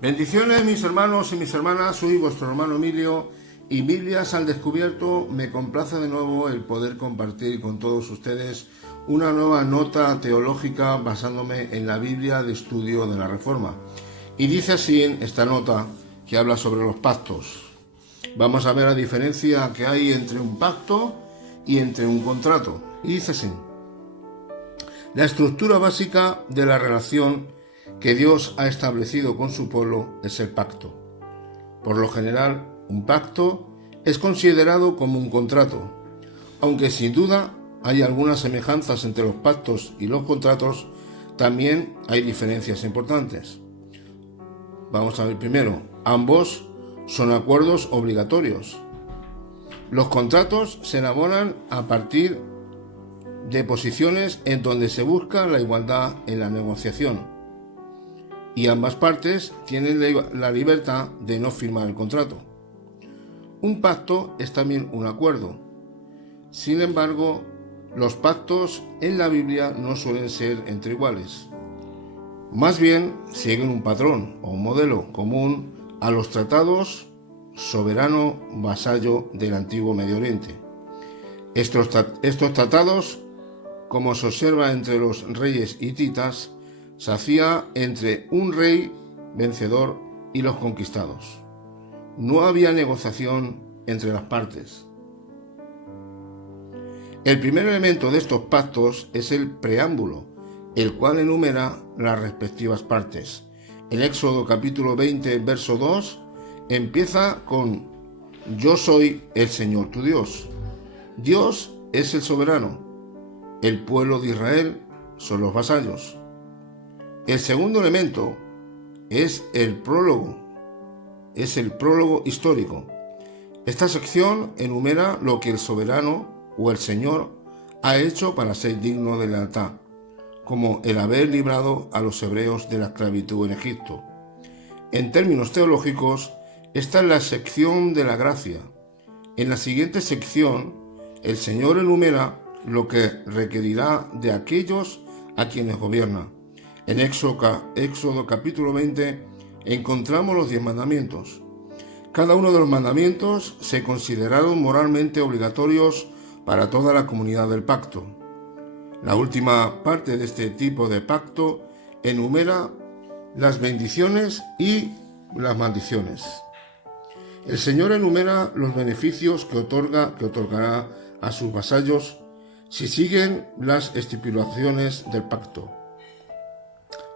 Bendiciones mis hermanos y mis hermanas, soy vuestro hermano Emilio y Biblias al Descubierto. Me complace de nuevo el poder compartir con todos ustedes una nueva nota teológica basándome en la Biblia de estudio de la Reforma. Y dice así en esta nota que habla sobre los pactos. Vamos a ver la diferencia que hay entre un pacto y entre un contrato. Y dice así: la estructura básica de la relación que Dios ha establecido con su pueblo es el pacto. Por lo general, un pacto es considerado como un contrato, aunque sin duda hay algunas semejanzas entre los pactos y los contratos, también hay diferencias importantes. Vamos a ver primero, ambos son acuerdos obligatorios. Los contratos se elaboran a partir de posiciones en donde se busca la igualdad en la negociación, y ambas partes tienen la libertad de no firmar el contrato. Un pacto es también un acuerdo. Sin embargo, los pactos en la Biblia no suelen ser entre iguales. Más bien, siguen un patrón o un modelo común a los tratados soberano-vasallo del antiguo Medio Oriente. Estos tratados, como se observa entre los reyes hititas, se hacía entre un rey vencedor y los conquistados. No había negociación entre las partes. El primer elemento de estos pactos es el preámbulo, el cual enumera las respectivas partes. En Éxodo capítulo 20, verso 2, empieza con: yo soy el Señor tu Dios. Dios es el soberano. El pueblo de Israel son los vasallos. El segundo elemento es el prólogo histórico. Esta sección enumera lo que el soberano o el Señor ha hecho para ser digno de lealtad, como el haber librado a los hebreos de la esclavitud en Egipto. En términos teológicos, esta es la sección de la gracia. En la siguiente sección, el Señor enumera lo que requerirá de aquellos a quienes gobierna. En Éxodo capítulo 20 encontramos los 10 mandamientos. Cada uno de los mandamientos se consideraron moralmente obligatorios para toda la comunidad del pacto. La última parte de este tipo de pacto enumera las bendiciones y las maldiciones. El Señor enumera los beneficios que otorgará a sus vasallos si siguen las estipulaciones del pacto.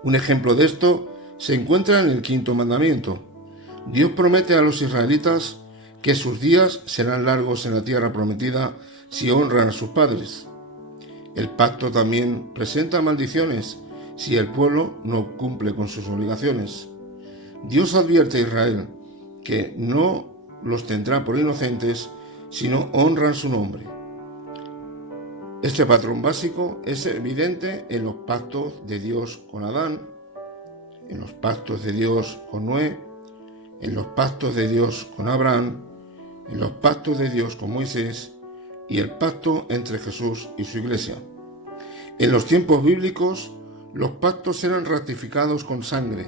Un ejemplo de esto se encuentra en el quinto mandamiento. Dios promete a los israelitas que sus días serán largos en la tierra prometida si honran a sus padres. El pacto también presenta maldiciones si el pueblo no cumple con sus obligaciones. Dios advierte a Israel que no los tendrá por inocentes si no honran su nombre. Este patrón básico es evidente en los pactos de Dios con Adán, en los pactos de Dios con Noé, en los pactos de Dios con Abraham, en los pactos de Dios con Moisés y el pacto entre Jesús y su iglesia. En los tiempos bíblicos, los pactos eran ratificados con sangre.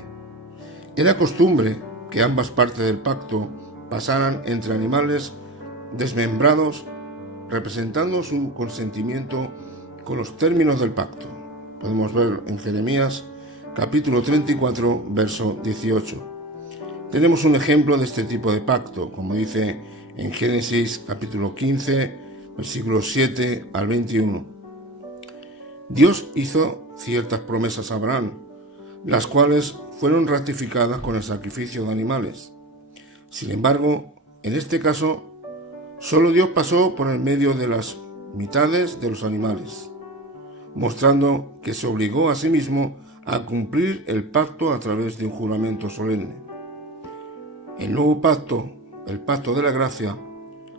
Era costumbre que ambas partes del pacto pasaran entre animales desmembrados, representando su consentimiento con los términos del pacto. Podemos ver en Jeremías capítulo 34, verso 18. Tenemos un ejemplo de este tipo de pacto, como dice en Génesis capítulo 15, versículos 7 al 21. Dios hizo ciertas promesas a Abraham, las cuales fueron ratificadas con el sacrificio de animales. Sin embargo, en este caso, solo Dios pasó por el medio de las mitades de los animales, mostrando que se obligó a sí mismo a cumplir el pacto a través de un juramento solemne. El nuevo pacto, el pacto de la gracia,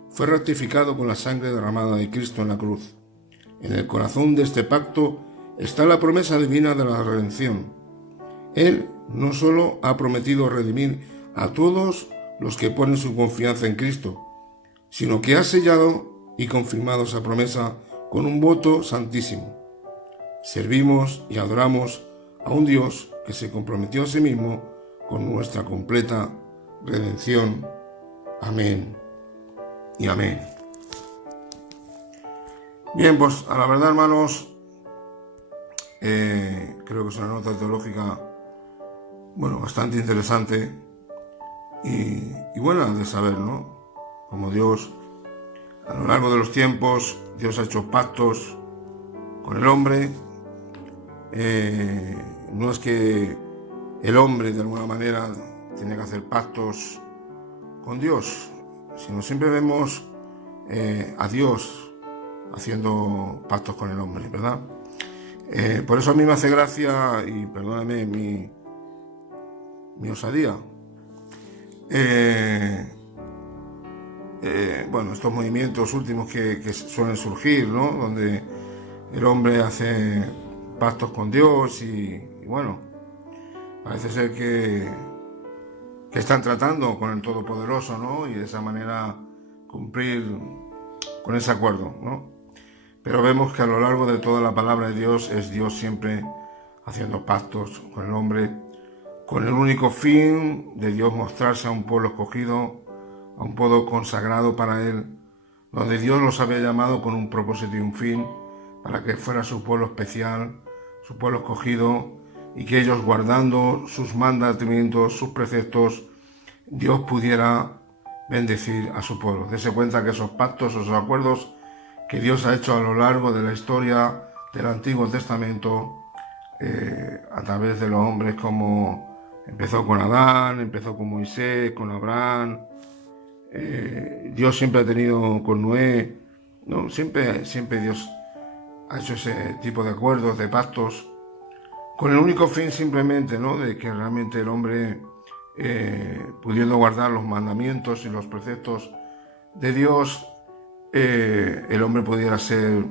fue ratificado con la sangre derramada de Cristo en la cruz. En el corazón de este pacto está la promesa divina de la redención. Él no solo ha prometido redimir a todos los que ponen su confianza en Cristo, sino que ha sellado y confirmado esa promesa con un voto santísimo. Servimos y adoramos a un Dios que se comprometió a sí mismo con nuestra completa redención. Amén y amén. Bien, pues a la verdad, hermanos, creo que es una nota teológica, bastante interesante y buena de saber, ¿no? Como Dios, a lo largo de los tiempos, Dios ha hecho pactos con el hombre. No es que el hombre, de alguna manera, tiene que hacer pactos con Dios, sino siempre vemos a Dios haciendo pactos con el hombre, ¿verdad? Por eso a mí me hace gracia, y perdóname mi osadía, estos movimientos últimos que suelen surgir, ¿no? Donde el hombre hace pactos con Dios y parece ser que están tratando con el Todopoderoso, ¿no? Y de esa manera cumplir con ese acuerdo, ¿no? Pero vemos que a lo largo de toda la palabra de Dios es Dios siempre haciendo pactos con el hombre, con el único fin de Dios mostrarse a un pueblo escogido, a un pueblo consagrado para Él, donde Dios los había llamado con un propósito y un fin, para que fuera su pueblo especial, su pueblo escogido, y que ellos, guardando sus mandamientos, sus preceptos, Dios pudiera bendecir a su pueblo. Dese cuenta que esos pactos, esos acuerdos que Dios ha hecho a lo largo de la historia del Antiguo Testamento, a través de los hombres, como empezó con Adán, empezó con Moisés, con Abraham, Dios siempre ha tenido con Noé, ¿no? Siempre Dios ha hecho ese tipo de acuerdos, de pactos, con el único fin simplemente, ¿no? De que realmente el hombre, pudiendo guardar los mandamientos y los preceptos de Dios, el hombre pudiera ser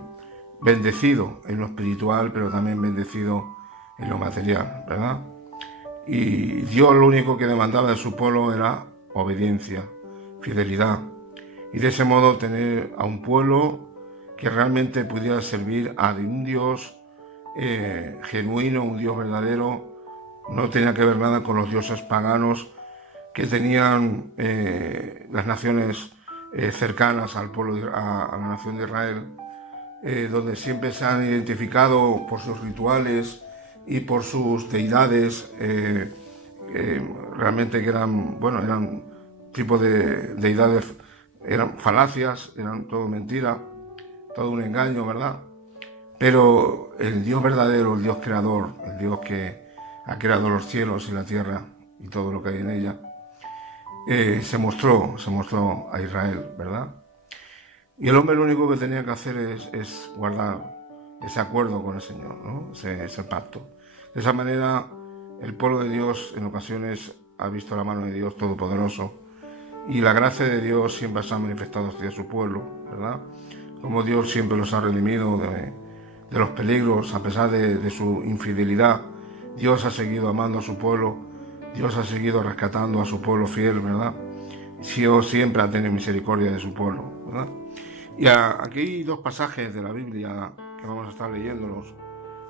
bendecido en lo espiritual, pero también bendecido en lo material, ¿verdad? Y Dios lo único que demandaba de su pueblo era obediencia, fidelidad, y de ese modo tener a un pueblo que realmente pudiera servir a un Dios genuino, un Dios verdadero. No tenía que ver nada con los dioses paganos que tenían las naciones cercanas al pueblo, a la nación de Israel, donde siempre se han identificado por sus rituales y por sus deidades, realmente que eran tipo de deidades, eran falacias, eran todo mentira, todo un engaño, ¿verdad? Pero el Dios verdadero, el Dios creador, el Dios que ha creado los cielos y la tierra y todo lo que hay en ella, se mostró a Israel, ¿verdad? Y el hombre lo único que tenía que hacer es guardar ese acuerdo con el Señor, ¿no? Ese pacto. De esa manera, el pueblo de Dios en ocasiones ha visto la mano de Dios Todopoderoso, y la gracia de Dios siempre se ha manifestado hacia su pueblo, ¿verdad? Como Dios siempre los ha redimido de los peligros, a pesar de su infidelidad. Dios ha seguido amando a su pueblo, Dios ha seguido rescatando a su pueblo fiel, ¿verdad? Dios siempre ha tenido misericordia de su pueblo, ¿verdad? Y aquí hay dos pasajes de la Biblia que vamos a estar leyéndolos,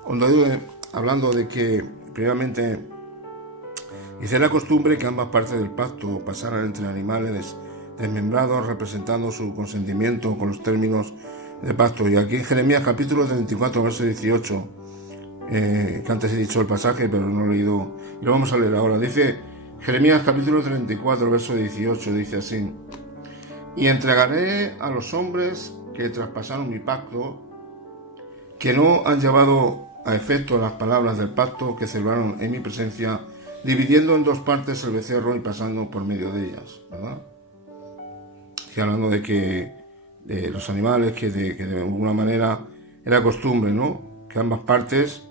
donde hablando de que previamente dice la costumbre que ambas partes del pacto pasaran entre animales desmembrados, representando su consentimiento con los términos de pacto. Y aquí en Jeremías capítulo 34, verso 18, que antes he dicho el pasaje, pero no lo he leído, y lo vamos a leer ahora. Dice Jeremías capítulo 34, verso 18, dice así: y entregaré a los hombres que traspasaron mi pacto, que no han llevado a efecto las palabras del pacto que celebraron en mi presencia, dividiendo en dos partes el becerro y pasando por medio de ellas, ¿verdad? Y hablando de los animales, que de alguna manera era costumbre, ¿no? Que ambas partes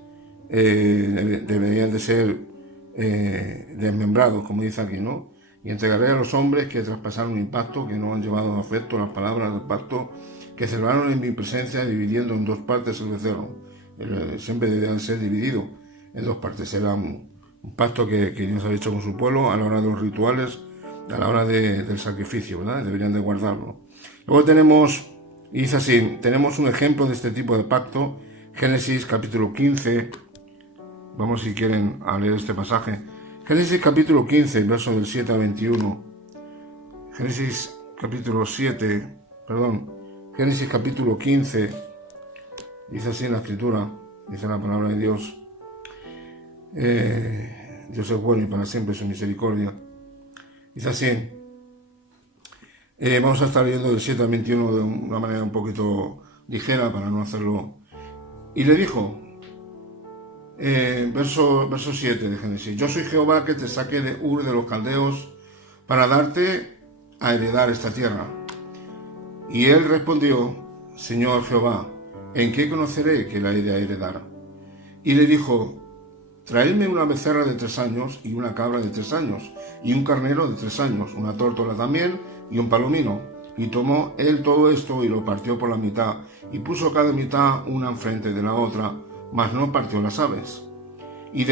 deberían de ser desmembrados, como dice aquí, ¿no? Y entregaré a los hombres que traspasaron mi pacto, que no han llevado a efecto las palabras del pacto que celebraron en mi presencia, dividiendo en dos partes el becerro. Siempre debía ser dividido en dos partes. Era un pacto que Dios había hecho con su pueblo a la hora de los rituales, a la hora del sacrificio, ¿verdad? Deberían de guardarlo. Luego tenemos, y dice así, tenemos un ejemplo de este tipo de pacto, Génesis capítulo 15, vamos si quieren a leer este pasaje, Génesis capítulo 15, versos del 7 al 21. Génesis capítulo 15, dice así en la escritura, dice la palabra de Dios. Dios es bueno y para siempre su misericordia. Dice así. Vamos a estar leyendo del 7 al 21 de una manera un poquito ligera para no hacerlo. Y le dijo, verso 7 de Génesis: yo soy Jehová que te saqué de Ur de los Caldeos para darte a heredar esta tierra. Y él respondió: Señor Jehová, ¿en qué conoceré que la he de heredar? Y le dijo: traedme una becerra de 3 años y una cabra de 3 años y un carnero de 3 años, una tórtola también y un palomino. Y tomó él todo esto y lo partió por la mitad y puso cada mitad una enfrente de la otra, mas no partió las aves. Y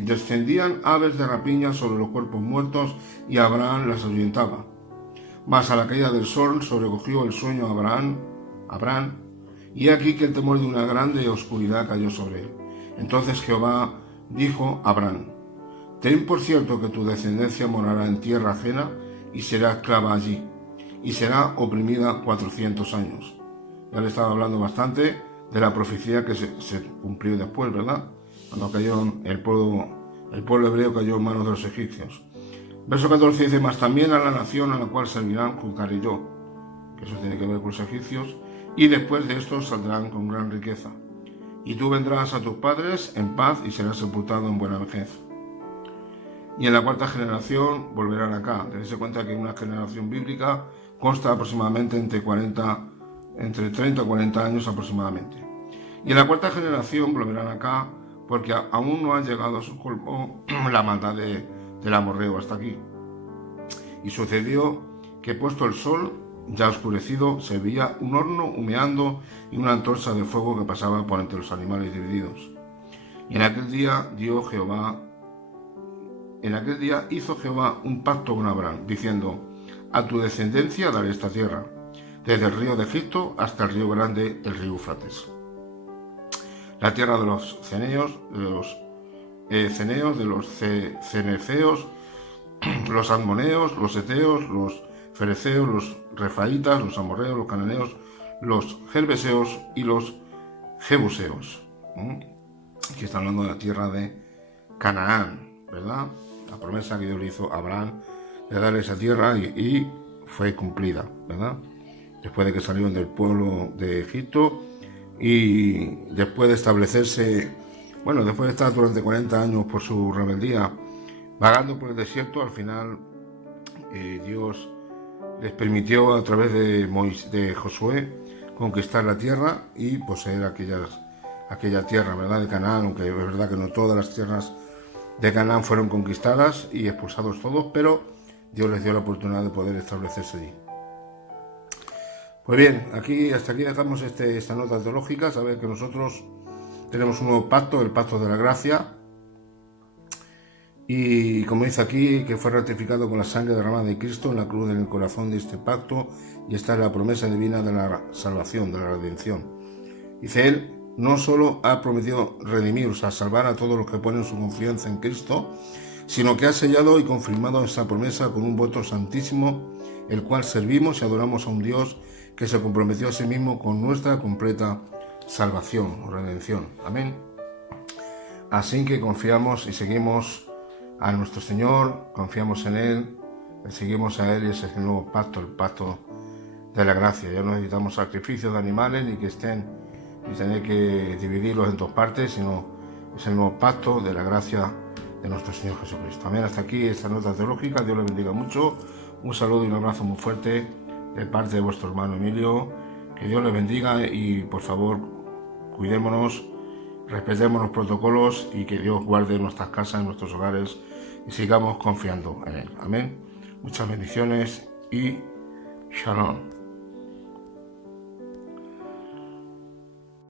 descendían aves de rapiña sobre los cuerpos muertos, y Abraham las ahuyentaba. Mas a la caída del sol sobrecogió el sueño a Abraham, y aquí que el temor de una grande oscuridad cayó sobre él. Entonces Jehová dijo a Abraham: ten por cierto que tu descendencia morará en tierra ajena y será esclava allí, y será oprimida 400 años. Ya le estaba hablando bastante de la profecía que se cumplió después, ¿verdad? Cuando cayeron el pueblo hebreo cayó en manos de los egipcios. Verso 14 dice: mas también a la nación a la cual servirán juzgaré yo, que eso tiene que ver con los egipcios, y después de esto saldrán con gran riqueza. Y tú vendrás a tus padres en paz y serás sepultado en buena vejez. Y en la 4ª generación volverán acá. Tenedse cuenta que una generación bíblica consta aproximadamente entre 30 y 40 años aproximadamente. Y en la 4ª generación volverán acá porque aún no ha llegado a su colmo la maldad del amorreo hasta aquí. Y sucedió que puesto el sol, ya oscurecido, se veía un horno humeando y una antorcha de fuego que pasaba por entre los animales divididos. Y en aquel día hizo Jehová un pacto con Abraham, diciendo: a tu descendencia daré esta tierra, desde el río de Egipto hasta el río grande, el río Eufrates. La tierra de los ceneos, de los ceneceos, los admoneos, los eteos, los fereceos, los refaitas, los amorreos, los cananeos, los gerbeseos y los jebuseos. Aquí está hablando de la tierra de Canaán, ¿verdad? La promesa que Dios le hizo a Abraham de darle esa tierra y fue cumplida, ¿verdad? Después de que salieron del pueblo de Egipto y después de establecerse, después de estar durante 40 años por su rebeldía vagando por el desierto, al final Dios les permitió a través de Josué conquistar la tierra y poseer aquella tierra, ¿verdad?, de Canaán, aunque es verdad que no todas las tierras de Canaán fueron conquistadas y expulsados todos, pero Dios les dio la oportunidad de poder establecerse allí. Pues bien, hasta aquí dejamos esta nota teológica. Saber que nosotros tenemos un nuevo pacto, el pacto de la gracia, y como dice aquí, que fue ratificado con la sangre derramada de Cristo en la cruz en el corazón de este pacto, y esta es la promesa divina de la salvación, de la redención. Dice él: no solo ha prometido redimir, salvar a todos los que ponen su confianza en Cristo, sino que ha sellado y confirmado esa promesa con un voto santísimo, el cual servimos y adoramos a un Dios que se comprometió a sí mismo con nuestra completa salvación o redención. Amén. Así que confiamos y seguimos a nuestro Señor, confiamos en Él, le seguimos a Él, y ese es el nuevo pacto, el pacto de la gracia. Ya no necesitamos sacrificios de animales ni que estén y tener que dividirlos en 2 partes, sino es el nuevo pacto de la gracia de nuestro Señor Jesucristo. Amén. Hasta aquí esta nota teológica. Dios les bendiga mucho. Un saludo y un abrazo muy fuerte de parte de vuestro hermano Emilio. Que Dios les bendiga y por favor cuidémonos, respetemos los protocolos y que Dios guarde nuestras casas, nuestros hogares y sigamos confiando en Él. Amén. Muchas bendiciones y shalom.